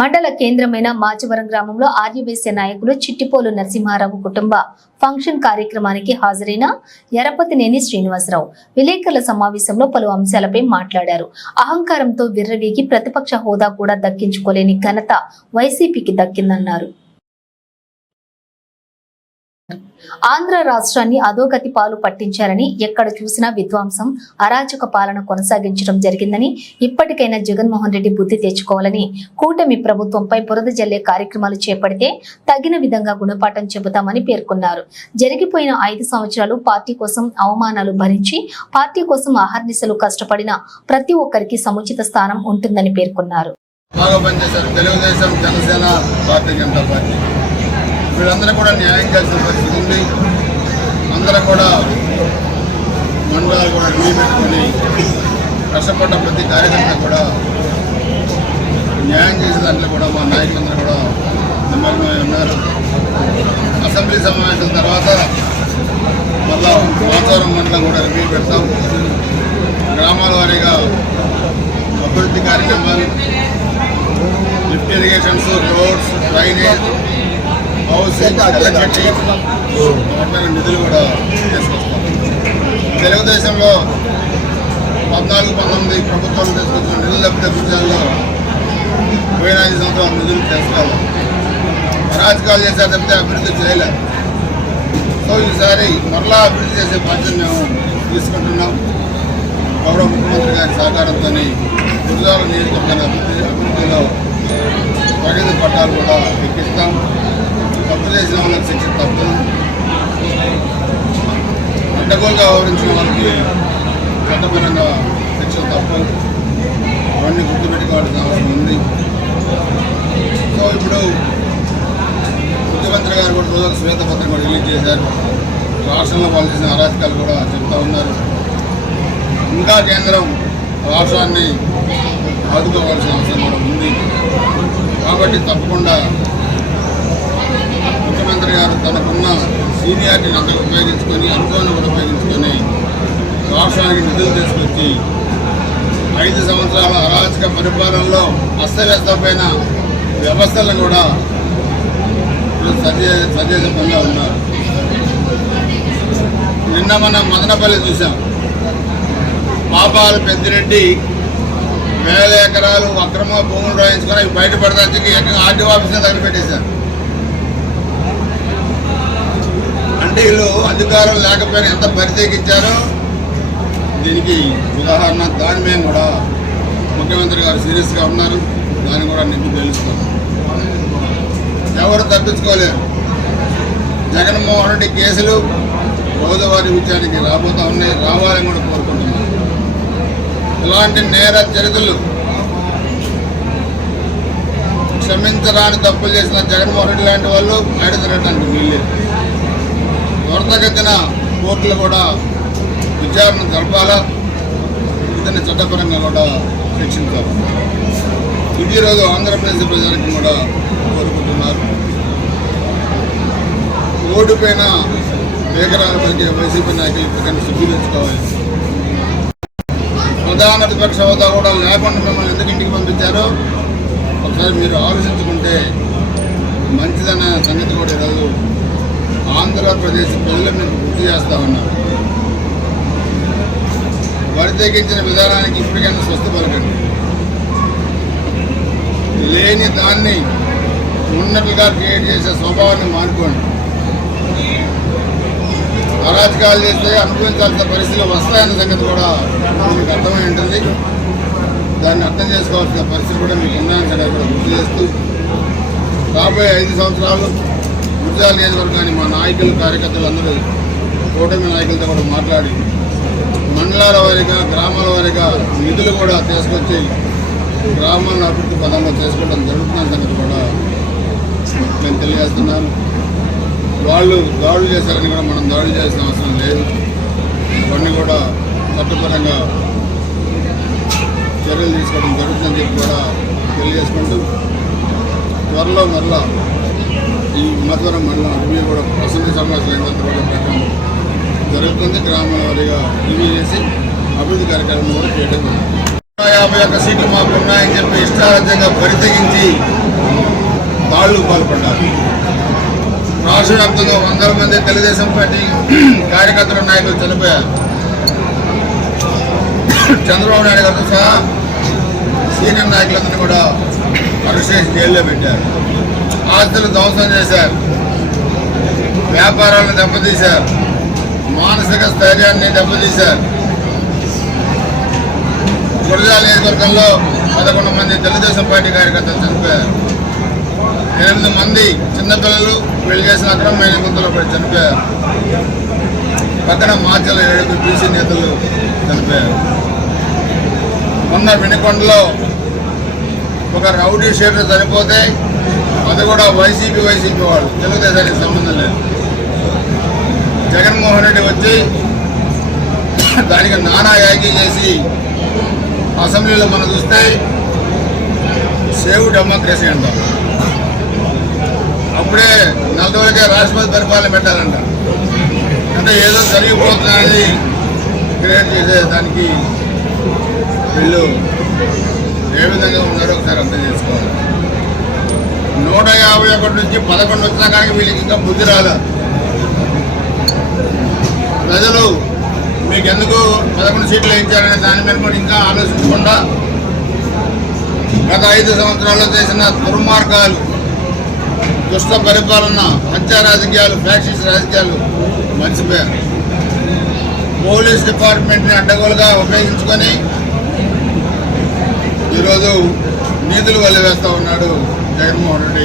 మండల కేంద్రమైన మాచవరం గ్రామంలో ఆర్యవేశ్య నాయకులు చిట్టిపోలు నరసింహారావు కుటుంబ ఫంక్షన్ కార్యక్రమానికి హాజరైన ఎరపతినేని శ్రీనివాసరావు విలేకరుల సమావేశంలో పలు అంశాలపై మాట్లాడారు. అహంకారంతో విర్రవీగి ప్రతిపక్ష హోదా కూడా దక్కించుకోలేని ఘనత వైసీపీకి దక్కిందన్నారు. ఆంధ్ర రాష్ట్రాన్ని అధోగతి పాలు పట్టించారని ఎక్కడ చూసినా విధ్వంసం అరాచక పాలన కొనసాగించడం జరిగిందని ఇప్పటికైనా జగన్మోహన్ రెడ్డి బుద్ధి తెచ్చుకోవాలని కూటమి ప్రభుత్వంపై బురద జల్లే కార్యక్రమాలు చేపడితే తగిన విధంగా గుణపాఠం చెబుతామని పేర్కొన్నారు. జరిగిపోయిన ఐదు సంవత్సరాలు పార్టీ కోసం అవమానాలు భరించి పార్టీ కోసం అహర్నిశలు కష్టపడిన ప్రతి ఒక్కరికి సముచిత స్థానం ఉంటుందని పేర్కొన్నారు. బాగా పనిచేశారు తెలుగుదేశం జనసేన భారతీయ జనతా పార్టీ. వీళ్ళందరూ కూడా న్యాయం చేసిన పరిస్థితి ఉంది. అందరూ కూడా మండలాలు కూడా రివ్యూ కష్టపడ్డ ప్రతి కార్యకర్త కూడా న్యాయం చేసే దాంట్లో కూడా మా నాయకులందరూ కూడా నిమగ్నమై ఉన్నారు. అసెంబ్లీ సమావేశం తర్వాత మళ్ళా పోచారం మండలం కూడా రివ్యూ పెడతాం. గ్రామాల వారీగా అభివృద్ధి కార్యక్రమాలు lift irrigations roads drainage housing electricity నిధులు కూడా తీసుకొస్తాం. తెలుగుదేశంలో పద్నాలుగు పంతొమ్మిది ప్రభుత్వం తీసుకొచ్చిన నిధులు తప్పితే గుజరాల్లో పోయిన ఐదు సంవత్సరాలు నిధులు తీసుకోవాలి అరాజకాలు చేశారు తప్పితే అభివృద్ధి చేయలేదు సో ఈసారి మరలా అభివృద్ధి చేసే బాధ్యత మేము తీసుకుంటున్నాం. గౌరవ ముఖ్యమంత్రి గారి సహకారంతో గుజరాల నియోజకవర్గాన్ని అభివృద్ధి అభివృద్ధిలో ప్రగతి పట్టాలు కూడా ఎక్కిస్తాం. తప్పు చేసిన వాళ్ళకి శిక్ష తప్పదు అడ్డగోలుగా వ్యవహరించిన వాళ్ళకి చట్టపరంగా శిక్ష తప్పదు అవన్నీ గుర్తుపెట్టుకోవాల్సిన అవసరం ఉంది సో ఇప్పుడు ముఖ్యమంత్రి గారు కూడా రోజులు శ్వేతపత్రం కూడా రిలీజ్ చేశారు రాష్ట్రంలో వాళ్ళు చేసిన అరాచకాలు కూడా చెప్తా ఉన్నారు ఇంకా కేంద్రం రాష్ట్రాన్ని ఆదుకోవాల్సిన అవసరం కూడా ఉంది కాబట్టి తప్పకుండా ముఖ్యమంత్రి గారు తనకున్న సీనియారిటీని అంతా ఉపయోగించుకొని అనుభవాన్ని కూడా ఉపయోగించుకొని రాష్ట్రానికి నిధులు తీసుకొచ్చి ఐదు సంవత్సరాల అరాచక పరిపాలనలో అస్తవ్యస్తమైన వ్యవస్థలను కూడా సజే సజేసంగా ఉన్నారు. నిన్న మన మదనపల్లి చూసాం పాపాల పెద్దిరెడ్డి వేల ఎకరాలు అక్రమ భూములు రాయించుకొని అవి బయటపడడానికి ఏకంగా ఆర్డీ ఆఫీస్ని తగలపెట్టేశారు అంటే అధికారం లేకపోయినా ఎంత పరితేకిచ్చారో దీనికి ఉదాహరణ దాని మీద కూడా ముఖ్యమంత్రి గారు సీరియస్గా ఉన్నారు. దాన్ని కూడా నీకు తెలుసుకున్నాను ఎవరు తప్పించుకోలేరు? జగన్మోహన్ రెడ్డి కేసులు రోజువారీ విషయానికి రాబోతా ఉన్నాయి. రావాలని కూడా కోరుకుంటున్నాను. ఇలాంటి నేర చరిత్రలు క్షమించరాని తప్పులు చేసిన జగన్మోహన్ రెడ్డి లాంటి వాళ్ళు బయట తిరగడానికి వీల్లేదు త్వరతగతిన కోర్టులు కూడా విచారణ జరపాలా ఇతన్ని చట్టపరంగా కూడా శిక్షించాలి ఇది రోజు ఆంధ్రప్రదేశ్ ప్రజలకు కూడా కోరుకుంటున్నారు ఓడిపోయిన వేగరాల ಬಗ್ಗೆ వైసీపీ నాయకులు ఇప్పటికైనా సిగ్గు తెచ్చుకోవాలి ప్రధాన ప్రతిపక్ష హోదా కూడా లేకుండా మిమ్మల్ని ఎందుకు ఇంటికి పంపించారో ఒకసారి మీరు ఆలోచించుకుంటే మంచిదన్న సంగతి కూడా ఈరోజు ఆంధ్రప్రదేశ్ ప్రజలు మేము గుర్తు చేస్తా ఉన్నారు వరి తెగించిన విధానానికి ఇప్పటికైనా స్వస్థపరకండి లేని దాన్ని ఉన్నట్లుగా క్రియేట్ చేసే స్వభావాన్ని మానుకోండి. అరాజకాలు చేస్తే అనుభవించాల్సిన పరిస్థితులు వస్తాయన్న సంగతి కూడా మీకు అర్థమై ఉంటుంది. దాన్ని అర్థం చేసుకోవాల్సిన పరిస్థితి కూడా మీకు ఉన్నాయని సంగతి కూడా గుర్తు చేస్తూ రాబోయే ఐదు సంవత్సరాలు గుజరాత్ కానీ మా నాయకులు కార్యకర్తలు అందరూ కూటమి నాయకులతో కూడా మాట్లాడి మండలాల వారీగా గ్రామాల వారీగా నిధులు కూడా తీసుకొచ్చి గ్రామాలను అభివృద్ధి పదంలో చేసుకోవడం జరుగుతున్న సంగతి కూడా నేను తెలియజేస్తున్నాను. వాళ్ళు దాడులు చేశారని కూడా మనం దాడులు చేయాల్సిన అవసరం లేదు. ఇవన్నీ కూడా చట్టపరంగా చర్యలు తీసుకోవడం జరుగుతుందని చెప్పి కూడా తెలియజేసుకుంటూ త్వరలో మరలా ఈ మధ్వరం మండలం రివ్యూ కూడా అసెంబ్లీ సమావేశం అయిన పెట్టడం జరుగుతుంది. గ్రామాల వారిగా రివ్యూ చేసి అభివృద్ధి కార్యక్రమం కూడా చేయడం యాభై ఒక్క సీట్లు మాకు ఉన్నాయని చెప్పి ఇష్టారాజ్యంగా పరితగించి తెగించి పాల్పడ్డారు. రాష్ట్ర వ్యాప్తంగా వందల మంది తెలుగుదేశం పార్టీ కార్యకర్తల నాయకులు చనిపోయారు. చంద్రబాబు నాయుడు గారితో సహా సీనియర్ నాయకులందరినీ కూడా అరెస్ట్ చేసి జైల్లో పెట్టారు. ఆస్తులు ధ్వంసం చేశారు. వ్యాపారాలను దెబ్బతీశారు. మానసిక స్థైర్యాన్ని దెబ్బతీశారు. గురజాల నియోజకవర్గంలో పదకొండు మంది తెలుగుదేశం పార్టీ కార్యకర్తలు చనిపోయారు. ఎనిమిది మంది చిన్నపిల్లలు వీళ్ళు చేసిన అక్రమమైన గుంతలో పడి చనిపోయారు. పక్కన మార్చల ఏడుగురు బీసీ నేతలు చనిపోయారు. మొన్న వినుకొండలో ఒక రౌడీ షేటర్ చనిపోతే అది కూడా వైసీపీ వైసీపీ వాళ్ళు. తెలుగుదేశానికి సంబంధం లేదు. జగన్మోహన్ రెడ్డి వచ్చి దానికి నానా యాగి చేసి అసెంబ్లీలో మనం చూస్తే సేవ్ డెమోక్రసీ అంటాం. అప్పుడే నెల రోజులకే రాష్ట్రపతి పరిపాలన పెట్టాలంట. అంటే ఏదో జరిగిపోతుందని క్రియేట్ చేసే దానికి వీళ్ళు ఏ విధంగా ఉన్నారో ఒకసారి అర్థం చేసుకోవాలి. నూట యాభై ఒకటి నుంచి పదకొండు వచ్చిన కానీ వీళ్ళకి ఇంకా బుద్ధి ప్రజలు మీకు ఎందుకు పదకొండు సీట్లు ఇచ్చారనే దాని మీద కూడా ఇంకా ఆలోచించకుండా గత ఐదు సంవత్సరాల్లో చేసిన దుర్మార్గాలు దుష్ట పరిపాలన హత్య రాజకీయాలు ఫ్యాక్షన్స్ రాజకీయాలు మర్చిపోయారు. పోలీస్ డిపార్ట్మెంట్ని అడ్డగోలుగా ఉపయోగించుకొని ఈరోజు నిధులు వల్ల వేస్తూ ఉన్నాడు జగన్మోహన్ రెడ్డి